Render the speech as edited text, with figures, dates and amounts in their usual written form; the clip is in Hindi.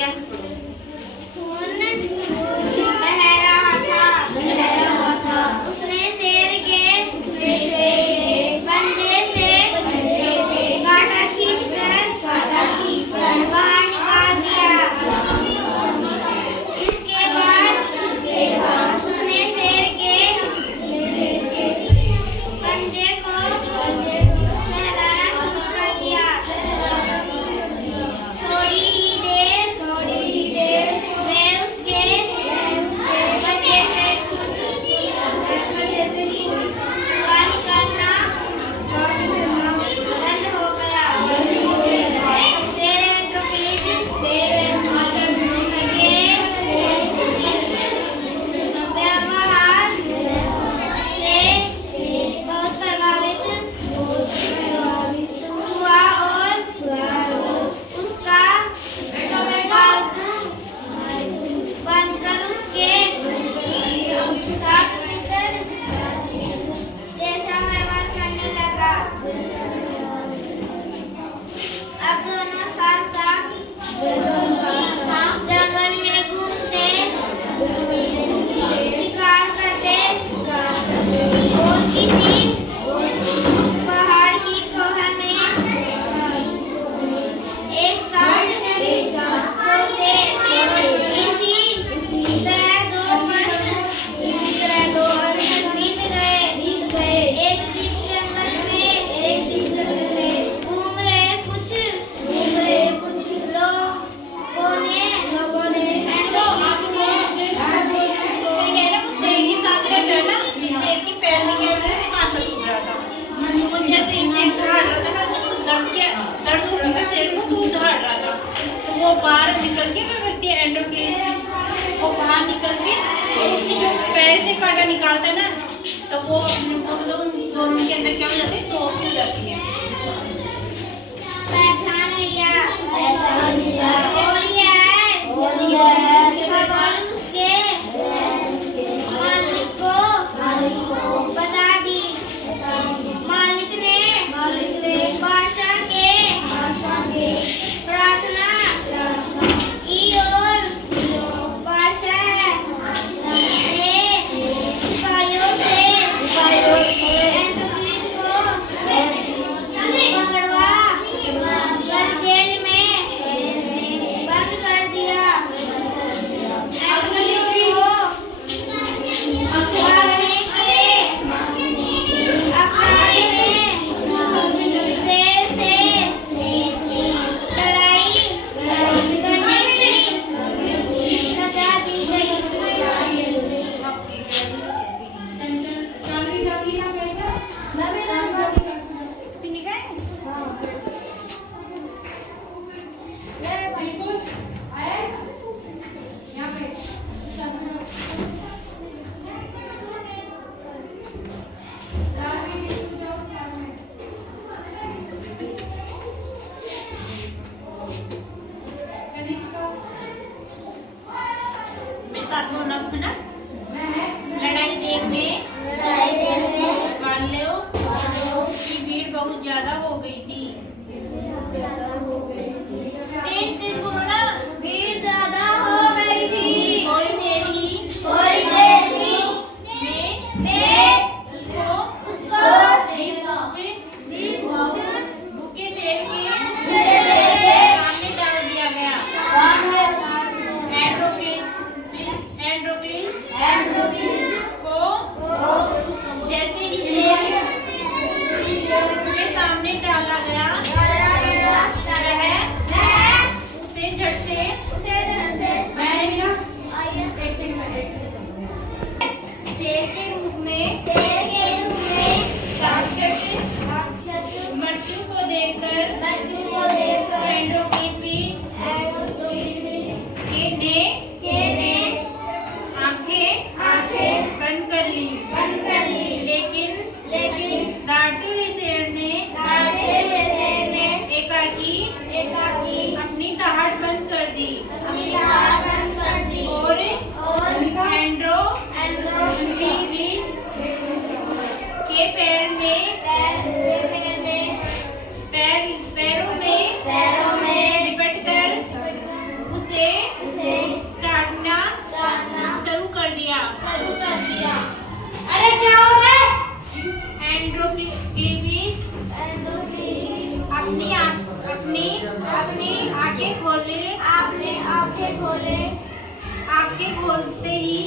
कैसे पढ़ो? खून बह रहा था, उसने शेर के पंजे से कांटा खींचकर बाहर निकाल दिया। इसके बाद उसने शेर के पंजे को सहलाना शुरू कर दिया। थोड़ी ही देर में उसके पंजे से धुआं निकलना बंद हो गया। शेर एंड्रोक्लिस के इस व्यवहार से बहुत प्रभावित हुआ और उसका पालतू बनकर उसके साथ मित्र जैसा व्यवहार करने लगा। अब दोनों साथ जंगल में घूमते, शिकार करते और किसी पहाड़ की गुहा में एक साथ सोते। इसी तरह दो वर्ष बीत गए। एक दिन जंगल में घूम रहे कुछ लोगों ने शेर के पैर में क्या कांटा छूट रहा था, तो जैसे ही शेर दहाड़ रहा था ना, तो दर्द हो रहा था, शेर को दूर दहाड़ रहा था। तो वो बाहर निकल के वो व्यक्ति एंड्रोक्लिस वो बाहर निकल के तो उसकी जो पैर से कांटा निकालता है ना, तो वो दोनों के अंदर क्या हो जाती है, दोस्ती हो जाती है। पहचान लिया और यह खबर उसके मालिक को बता दी। मालिक ने बादशाह के प्रार्थना की और बादशाह ने सिपाहियों से एंड्रोक्लिस को पकड़वा कर जेल में बंद कर दिया। एंड्रोक्लिस को अपने शेर से लड़ाई करने की सजा दी गई। मेरे साथ में है ना, लड़ाई देखने वालों की भीड़ बहुत ज्यादा हो गई थी। तेज बोलो ना। भीड़ ज्यादा हो गई थी। थोड़ी देर ही में उसको भूखे शेर के सामने डाल दिया गया। एंड्रोक्लिस को जैसे ही शेर के सामने डाला गया, उसे झट से शेर के रूप में राक्षस मृत्यु को देखकर एंड्रोक्लिस भी ने आंखें बंद कर ली। लेकिन डांटते हुए शेर ने एकाकी अपनी दहाड़ बंद कर दी और एंड्रोक्लिस के पैरों में लिपटकर उसे एंड्रोक्लिविज अपनी आंखें खोले, आपने आंखें खोले, आंखें खोलते ही